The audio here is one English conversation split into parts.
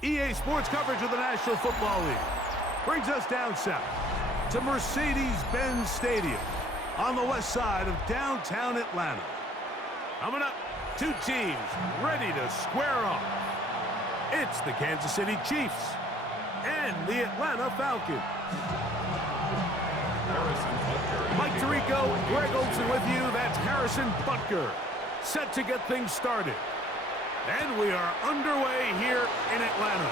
EA Sports coverage of the National Football League brings us down south to Mercedes-Benz Stadium on the west side of downtown Atlanta. Coming up, two teams ready to square off. It's the Kansas City Chiefs and the Atlanta Falcons. Mike Tirico, Greg Olson with you. That's Harrison Butker, set to get things started. And we are underway here in Atlanta.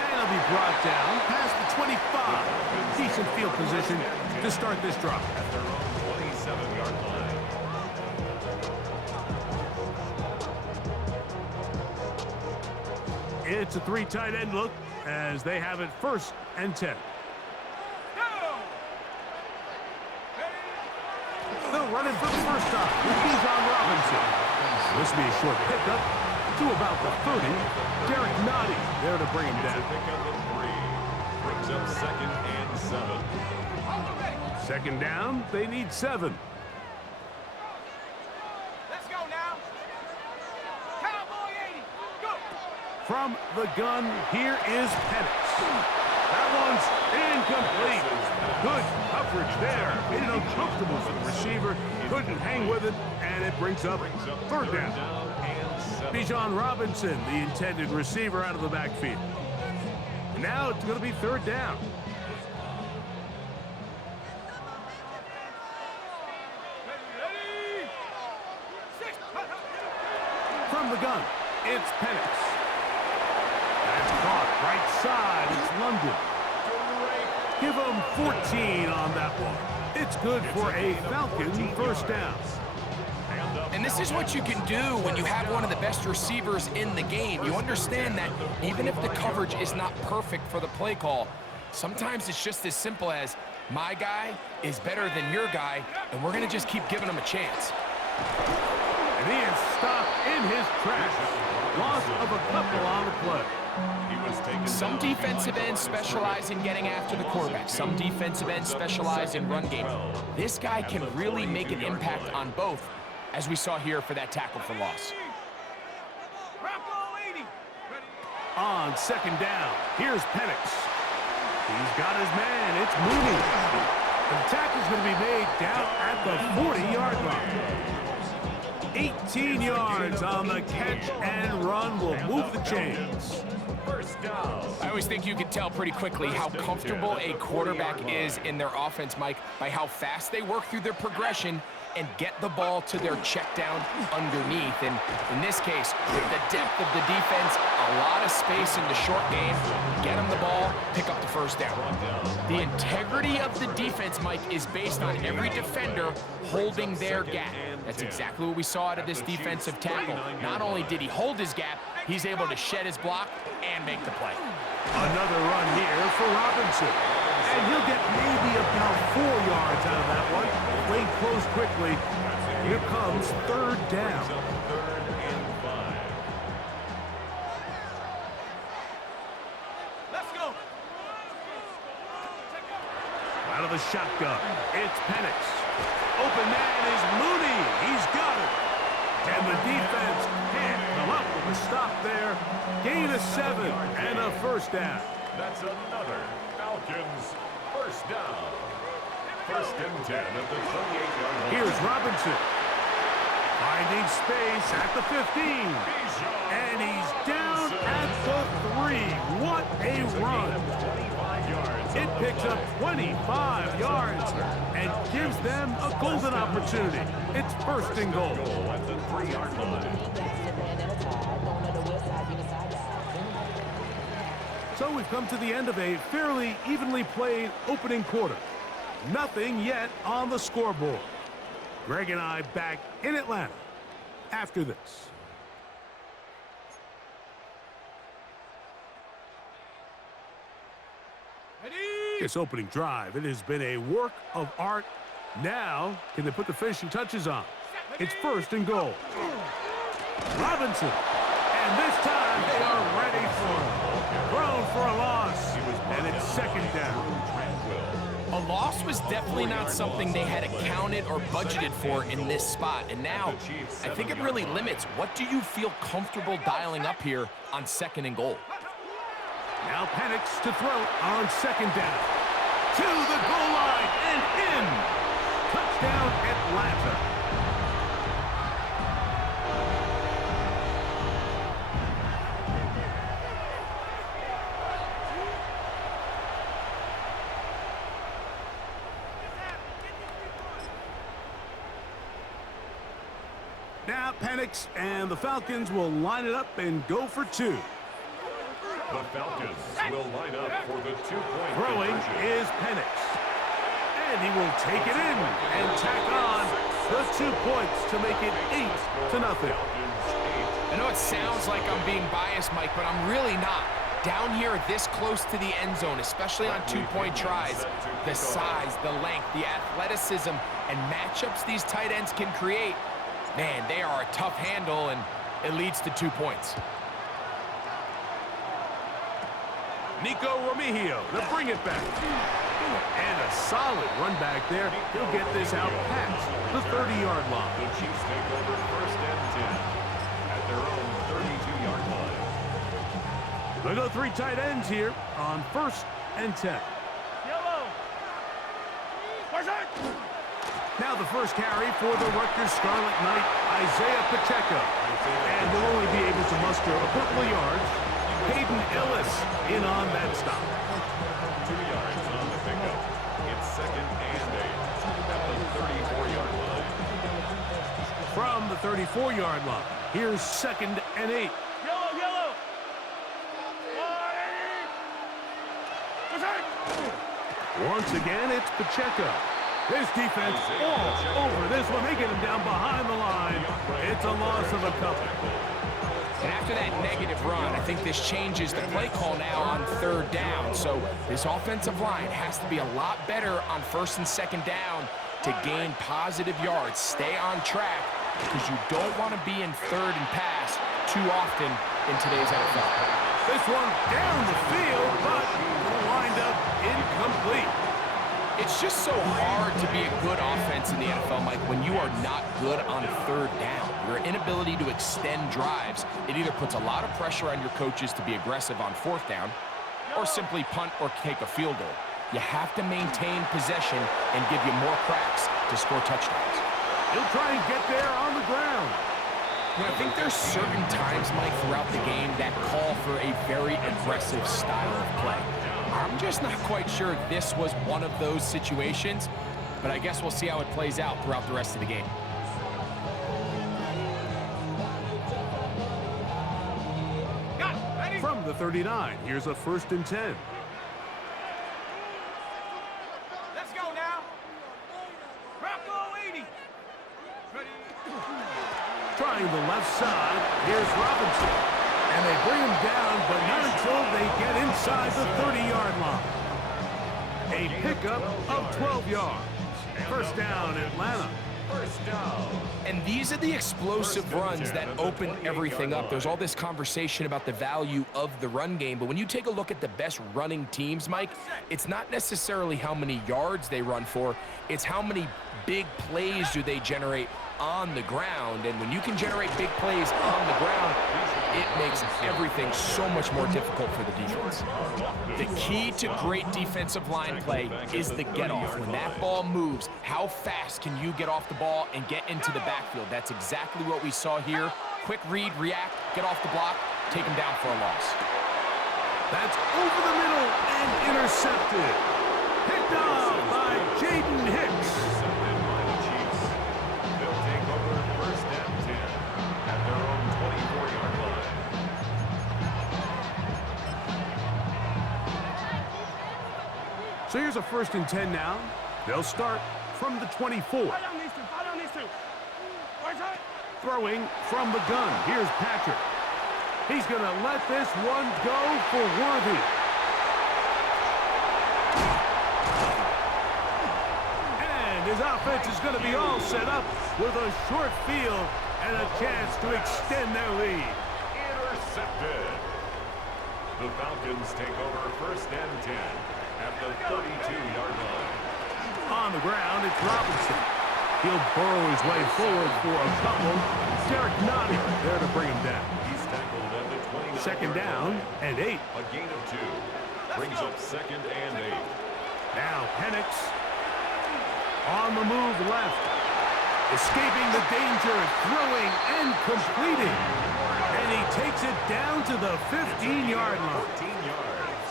And it'll be brought down past the 25. Decent field position to start this drive. At their own 27-yard line. It's a three tight end look as they have it 1st and 10. They'll run it for the first time with Bijan Robinson. This will be a short pickup to about the 30. Derek Nottie there to bring him down. Pickup at 3. Brings up 2nd and 7. Second down, they need 7. Let's go now. Cowboy 80. Go. From the gun, here is Penix. That one's incomplete. Good coverage there. Made it uncomfortable for the receiver. Couldn't hang with it, and it brings up 3rd down. Bijan Robinson, the intended receiver, out of the backfield. And now it's going to be 3rd down. From the gun, it's Penix. That's caught right side. It's London. Give him 14 on that one. It's good for a Falcon 1st down. And this is what you can do when you have one of the best receivers in the game. You understand that even if the coverage is not perfect for the play call, sometimes it's just as simple as my guy is better than your guy, and we're going to just keep giving him a chance. And he is stopped in his tracks. Loss of a couple on the play. Some defensive ends specialize in getting after the quarterback. Some defensive ends specialize in run game. This guy can really make an impact on both, as we saw here for that tackle for loss. On 2nd down, here's Penix. He's got his man. It's Mooney. The tackle's going to be made down at the 40-yard line. 18 yards on the catch and run will move the chains. I always think you can tell pretty quickly how comfortable a quarterback is in their offense, Mike, by how fast they work through their progression and get the ball to their check down underneath. And in this case, with the depth of the defense, a lot of space in the short game, get them the ball, pick up the 1st down. The integrity of the defense, Mike, is based on every defender holding their gap. That's exactly what we saw out of this defensive tackle. Not only did he hold his gap, he's able to shed his block and make the play. Another run here for Robinson. And he'll get maybe about 4 yards out of that one. Playing close quickly. Here comes 3rd down. Let's go. Out of the shotgun, it's Penix. Open man is Mooney. He's got it. And the defense can't come up with a stop there. Gain of 7 and a 1st down. That's another Falcons 1st down. 1st and 10 at the 28-yard line. Here's Robinson. Finding space at the 15. And he's down at the 3. What a run. It picks up 25 yards and gives them a golden opportunity. It's 1st and goal. At the 3-yard line. So we've come to the end of a fairly evenly played opening quarter. Nothing yet on the scoreboard. Greg and I back in Atlanta after this. This opening drive, it has been a work of art. Now, can they put the finishing touches on? It's 1st and goal. Robinson. And this time they are ready for him. Thrown for a loss. And it's 2nd down. A loss was definitely not something they had accounted or budgeted for in this spot. And now, I think it really limits. What do you feel comfortable dialing up here on 2nd and goal? Now Penix to throw on 2nd down. To the goal line and in. Touchdown, Atlanta. Now Penix and the Falcons will line it up and go for 2. The Falcons will line up for the 2-point Throwing conversion. is Penix. And he will take it in and tack on the 2 points to make it 8-0. I know it sounds like I'm being biased, Mike, but I'm really not. Down here this close to the end zone, especially on 2-point tries, the size, the length, the athleticism, and matchups these tight ends can create, man, they are a tough handle, and it leads to 2 points. Nico Romeo to bring it back. And a solid run back there. He'll get this out past the 30-yard line. The Chiefs take over 1st and 10 at their own 32-yard line. They go 3 tight ends here on 1st and 10. Yellow. Now the first carry for the Rutgers Scarlet Knight, Isaiah Pacheco. And he'll only be able to muster a couple of yards. Hayden Ellis in on that stop. 2 yards on the pickup. It's 2nd and 8 at the 34-yard line. From the 34-yard line, here's 2nd and 8. Yellow. Once again, it's Pacheco. His defense all over this one. They get him down behind the line. It's a loss of a couple. And after that negative run, I think this changes the play call now on 3rd down. So this offensive line has to be a lot better on 1st and 2nd down to gain positive yards. Stay on track because you don't want to be in 3rd and pass too often in today's NFL. This one down the field, but lined up incomplete. It's just so hard to be a good offense in the NFL, Mike, when you are not good on 3rd down. Your inability to extend drives, it either puts a lot of pressure on your coaches to be aggressive on 4th down or simply punt or take a field goal. You have to maintain possession and give you more cracks to score touchdowns. He'll try and get there on the ground. You know, I think there's certain times, Mike, throughout the game that call for a very aggressive style of play. I'm just not quite sure this was one of those situations, but I guess we'll see how it plays out throughout the rest of the game. From the 39, here's a 1st and 10. Let's go now. Rocco 80. Ready. Trying the left side, here's Robinson. And they bring him down, but not until they get inside the 30-yard line. A pickup of 12 yards. 1st down, Atlanta. 1st down. And these are the explosive runs that open everything up. There's all this conversation about the value of the run game, but when you take a look at the best running teams, Mike, it's not necessarily how many yards they run for, it's how many big plays do they generate on the ground. And when you can generate big plays on the ground, it makes everything so much more difficult for the defense. The key to great defensive line play is the get-off. When that ball moves, how fast can you get off the ball and get into the backfield? That's exactly what we saw here. Quick read, react, get off the block, take him down for a loss. That's over the middle and intercepted. Picked off by Jaden Hicks. They'll take over 1st and 10 at their own 24-yard line. So here's a 1st and 10 now. They'll start from the 24. Fire on these two. Where's that? Throwing from the gun. Here's Patrick. He's going to let this one go for Worthy. And his offense is going to be all set up with a short field and a chance to extend their lead. Intercepted. The Falcons take over 1st and 10 at the 32-yard line. On the ground, it's Robinson. He'll burrow his way forward for a couple. Derek Nottie there to bring him down. He's tackled at the 29. Second down and 8. A gain of 2. Brings up second and 8. Now Penix on the move left. Escaping the danger, throwing and completing. And he takes it down to the 15-yard line. 14 yards.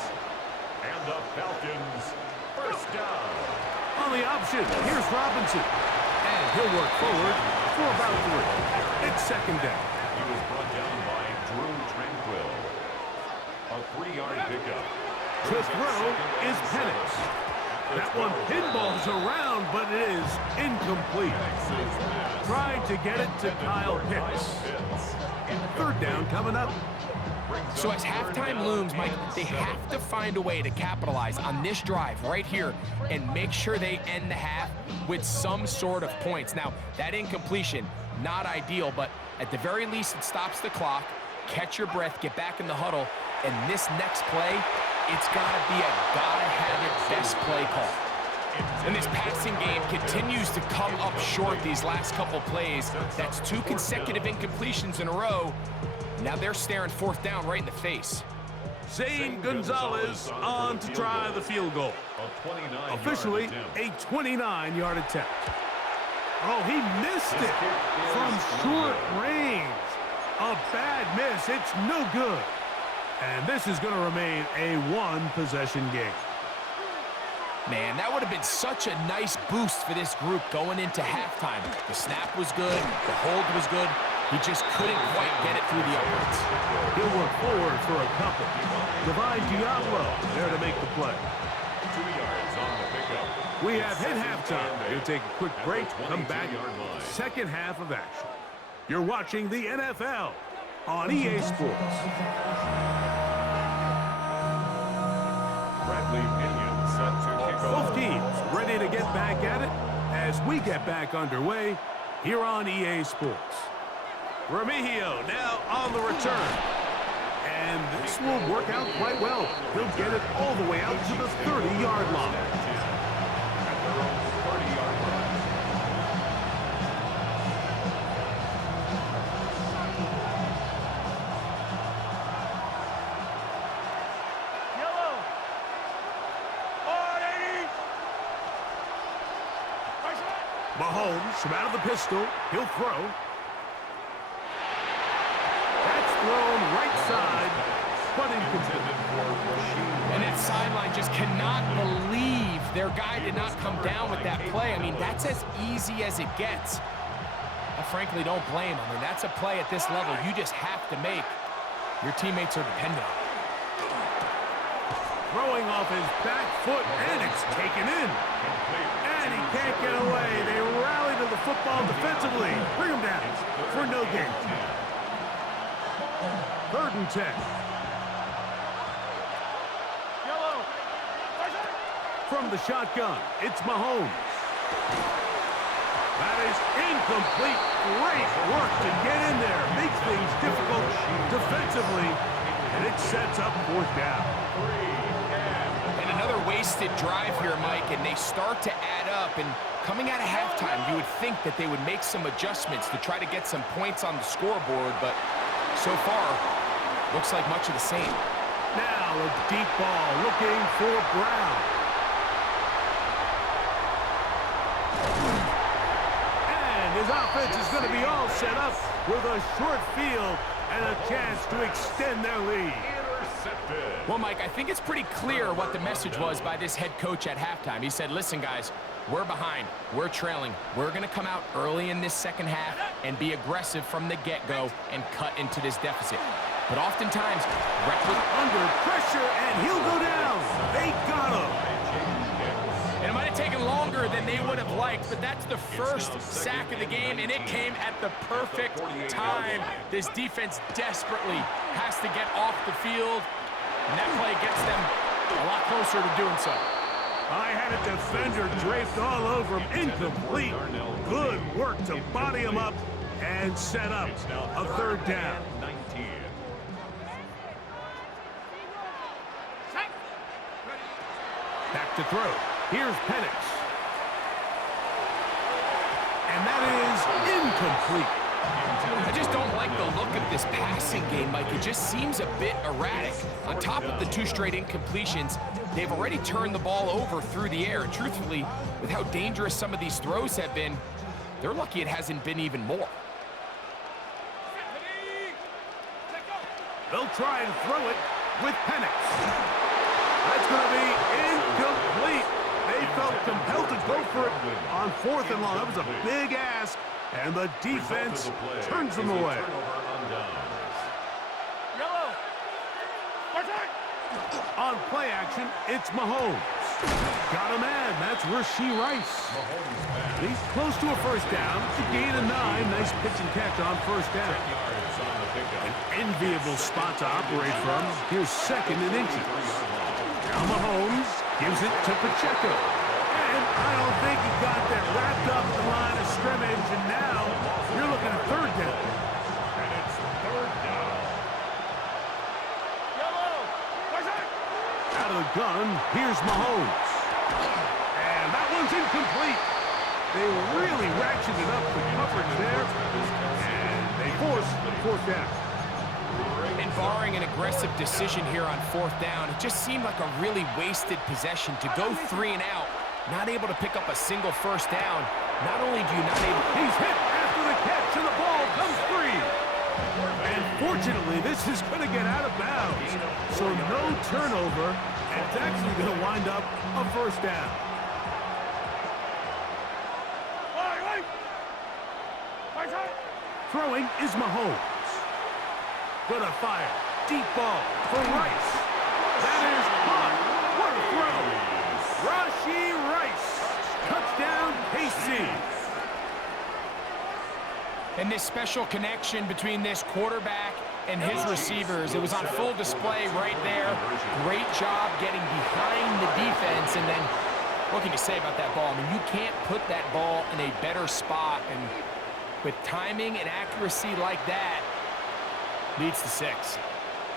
And the Falcons first down. On the option, here's Robinson. And he'll work forward for about 3. It's second down. He was brought down by Drew Tranquil. A 3-yard pickup. To throw is Penix. That one pinballs around, but it is incomplete. Trying to get it to Kyle Pitts. Third down coming up. So as halftime looms, Mike, they have to find a way to capitalize on this drive right here and make sure they end the half with some sort of points. Now, that incompletion, not ideal, but at the very least, it stops the clock. Catch your breath, get back in the huddle, and this next play, it's got to be a gotta-have-it best play call. And this passing game continues to come up short these last couple plays. That's 2 consecutive incompletions in a row. Now they're staring fourth down right in the face. Zane Gonzalez on to try the field goal. Officially, a 29-yard attempt. Oh, he missed it from short range. A bad miss. It's no good. And this is going to remain a 1-possession game. Man, that would have been such a nice boost for this group going into halftime. The snap was good. The hold was good. He just couldn't quite get it through the uprights. He'll work forward for a couple. Divine Diablo there to make the play. 2 yards on the pickup. We have hit halftime. We'll take a quick break, come back, second half of action. You're watching the NFL on EA Sports. Bradley Pinion set to kick off. Both teams ready to get back at it as we get back underway here on EA Sports. Remigio now on the return. And this will work out quite well. He'll get it all the way out to the 30-yard line. At their own 30-yard line. Yellow. 480. Mahomes from out of the pistol. He'll throw. That's thrown right side, but incomplete. And that sideline just cannot believe their guy did not come down with that play. I mean, that's as easy as it gets. I frankly don't blame him. I mean, that's a play at this level you just have to make. Your teammates are dependent on it. Throwing off his back foot, and it's taken in. And he can't get away. They rally to the football defensively. Bring him down for no gain. 3rd and 10. Yellow. From the shotgun, it's Mahomes. That is incomplete. Great work to get in there. Makes things difficult defensively, and it sets up 4th down. And another wasted drive here, Mike, and they start to add up. And coming out of halftime, you would think that they would make some adjustments to try to get some points on the scoreboard, but so far, looks like much of the same. Now a deep ball looking for Brown. And his offense is going to be all set up with a short field and a chance to extend their lead. Intercepted. Well, Mike, I think it's pretty clear what the message was by this head coach at halftime. He said, listen, guys, we're behind. We're trailing. We're going to come out early in this second half and be aggressive from the get-go and cut into this deficit. But oftentimes, Under pressure, and he'll go down. They got him. and it might have taken longer than they would have liked, but that's the first sack of the game, and it came at the perfect time. This defense desperately has to get off the field, and that play gets them a lot closer to doing so. I had a defender draped all over him. Incomplete. Good work to body him up and set up a 3rd down. 19. Back to throw. Here's Penix. And that is incomplete. I just don't like the look of this passing game, Mike. It just seems a bit erratic. On top of the 2 straight incompletions, they've already turned the ball over through the air. And truthfully, with how dangerous some of these throws have been, they're lucky it hasn't been even more. They'll try and throw it with Penix. That's going to be incomplete. They felt compelled to go for it on 4th and long. That was a big ask, and the defense turns them away. Yellow. On play action, it's Mahomes. Got a man. That's Rashee Rice. He's close to a first down. To gain a 9. Nice pitch and catch on first down. An enviable spot to operate from. Here's 2nd and inches. Now Mahomes gives it to Pacheco. And I don't think he got that wrapped up in the line of scrimmage. And now you're looking at 3rd down. And it's 3rd down. Yellow. Out of the gun, here's Mahomes. And that one's incomplete. They really ratcheted up the coverage there. And they force 4th down. And barring an aggressive decision here on 4th down, it just seemed like a really wasted possession to go 3 and out, not able to pick up a single first down. Not only do you not able... He's hit after the catch, and the ball comes free. And fortunately, this is going to get out of bounds. So no turnover, and it's actually going to wind up a first down. Throwing is Mahomes. Gonna fire. Deep ball for Rice. That is caught. What a throw. Rashee Rice. Touchdown, KC. And this special connection between this quarterback and his receivers, it was on full display right there. Great job getting behind the defense. And then, what can you say about that ball? I mean, you can't put that ball in a better spot. And with timing and accuracy like that, leads to 6.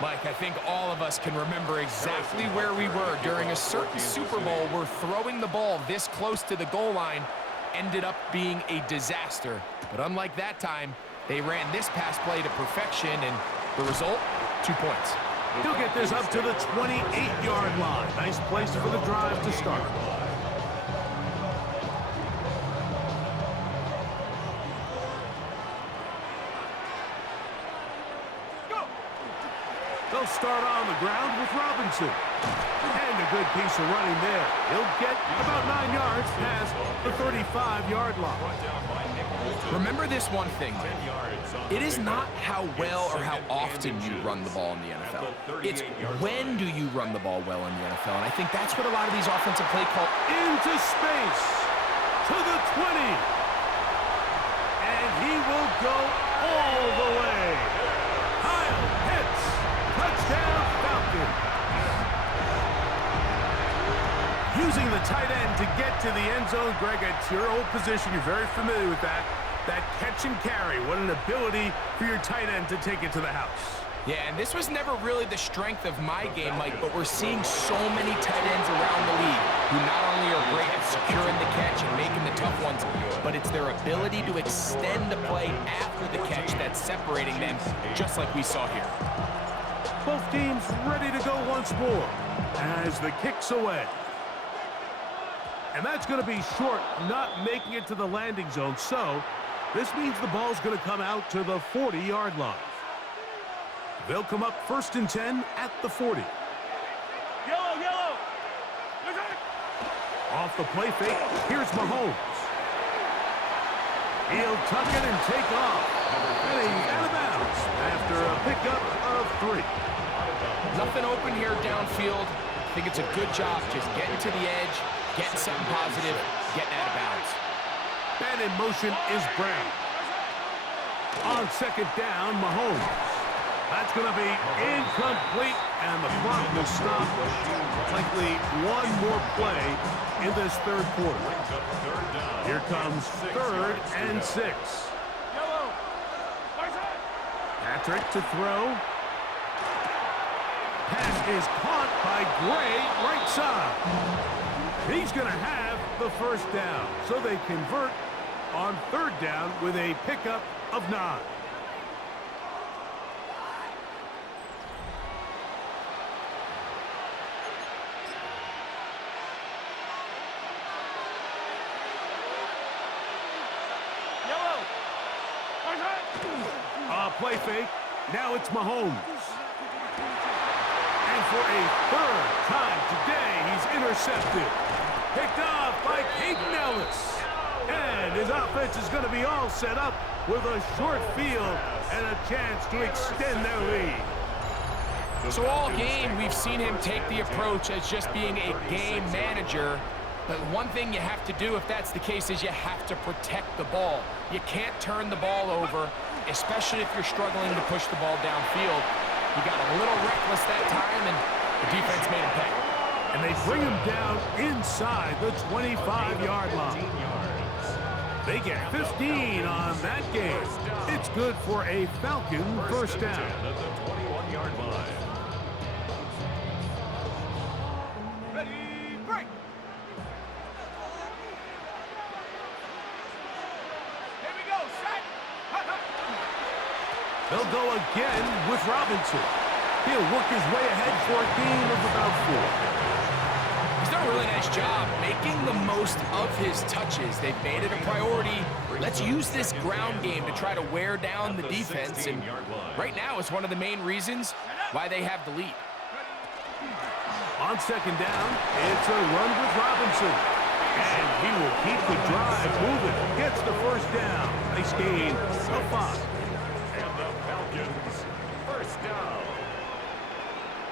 Mike, I think all of us can remember exactly where we were during a certain Super Bowl where throwing the ball this close to the goal line ended up being a disaster. But unlike that time, they ran this pass play to perfection, and the result, 2 points. He'll get this up to the 28-yard line. Nice place for the drive to start. They'll start on the ground with Robinson. And a good piece of running there. He'll get about 9 yards past the 35-yard line. Remember this one thing. It is not how well or how often you run the ball in the NFL. It's when do you run the ball well in the NFL. And I think that's what a lot of these offensive play calls. Into space. To the 20. And he will go all the way. Kyle hits. Touchdown, Falcons. Using the tight end to get to the end zone. Greg, it's your old position. You're very familiar with that. That catch and carry. What an ability for your tight end to take it to the house. Yeah, and this was never really the strength of my game, Mike, but we're seeing so many tight ends around the league who not only are great at securing the catch and making the tough ones, but it's their ability to extend the play after the catch that's separating them, just like we saw here. Both teams ready to go once more as the kick's away. And that's going to be short, not making it to the landing zone. So this means the ball's going to come out to the 40-yard line. They'll come up 1st and 10 at the 40. Yellow. Off the play fake, here's Mahomes. He'll tuck it and take off. And he's out of bounds after a pickup of 3. Nothing open here downfield. I think it's a good job just getting to the edge, getting something positive, getting out of bounds. And in motion is Brown. On 2nd down, Mahomes. That's going to be incomplete, and the clock will stop. Likely one more play in this 3rd quarter. Here comes 3rd and 6. Yellow. Patrick to throw. Pass is caught by Gray, right side. He's going to have the 1st down. So they convert on third down with a pickup of 9. Play fake. Now it's Mahomes. And for a third time today, he's intercepted. Picked off by Peyton Ellis. And his offense is going to be all set up with a short field and a chance to extend their lead. So all game, we've seen him take the approach as just being a game manager. But one thing you have to do if that's the case is you have to protect the ball. You can't turn the ball over, especially if you're struggling to push the ball downfield. He got a little reckless that time, and the defense made him pay. And they bring him down inside the 25-yard line. They get 15 on that game. It's good for a Falcon first down. At the 21-yard line. Ready, break. Here we go, set. They'll go again with Robinson. He'll work his way ahead for a gain of about 4. He's done a really nice job making the most of his touches. They've made it a priority. Let's use this ground game to try to wear down the defense. And right now, it's one of the main reasons why they have the lead. On second down, it's a run with Robinson. And he will keep the drive moving. Gets the first down. Nice gain of 5. And the Falcons first down.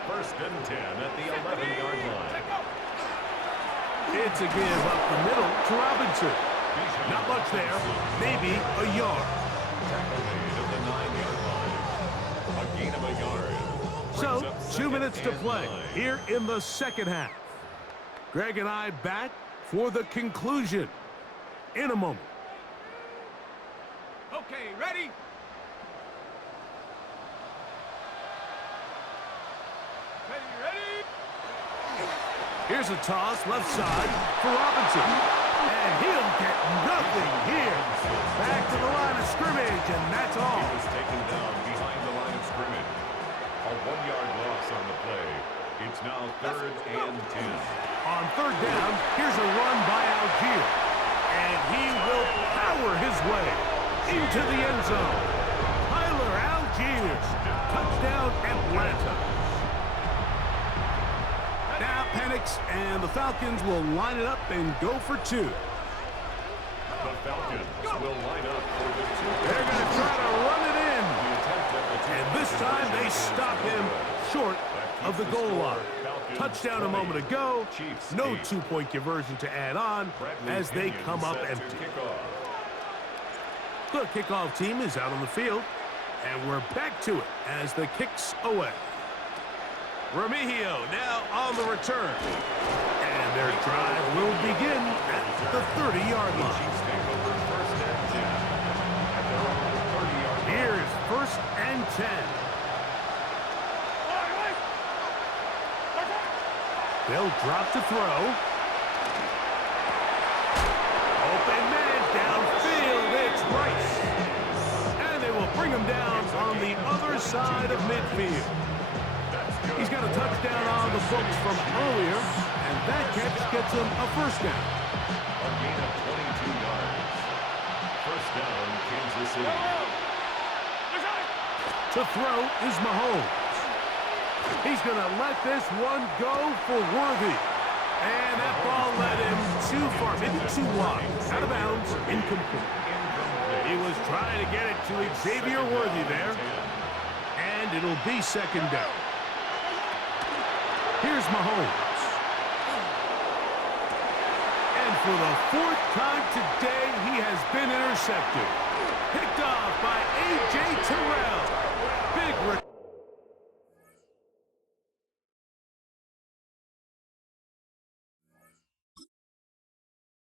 First and 10 at the 11-yard line. It's a give up the middle to Robinson. Not much there. Maybe a yard. Tackle made at the 9-yard line. A gain of a yard. So, 2 minutes to play here in the second half. Greg and I back for the conclusion in a moment. Okay, ready? Ready? Here's a toss left side for Robinson. And he'll get nothing here. Back to the line of scrimmage, and that's all. He was taken down behind the line of scrimmage. A 1-yard loss on the play. It's now 3rd and 10. On third down, here's a run by Algier. And he will power his way into the end zone. Tyler Algier, touchdown Atlanta. Now Penix and the Falcons will line it up and go for 2. The Falcons will line up for the 2. They're going to try to run it in. And this time they stop him short of the goal line. Touchdown a moment ago. No 2-point conversion to add on as they come up empty. The kickoff team is out on the field. And we're back to it as the kick's away. Remigio now on the return. And their drive will begin at the 30-yard line. Here's 1st and 10. They'll drop to throw. Open man downfield. It's Rice. And they will bring him down on the other side of midfield. He's got a touchdown on the books from earlier, and that catch gets him a first down. A gain of 22 yards. First down, Kansas City. To throw is Mahomes. He's going to let this one go for Worthy. And that ball led him too far, maybe too wide. Out of bounds, incomplete. He was trying to get it to Xavier Worthy there. And it'll be second down. Here's Mahomes. And for the 4th time today, he has been intercepted. Picked off by A.J. Terrell.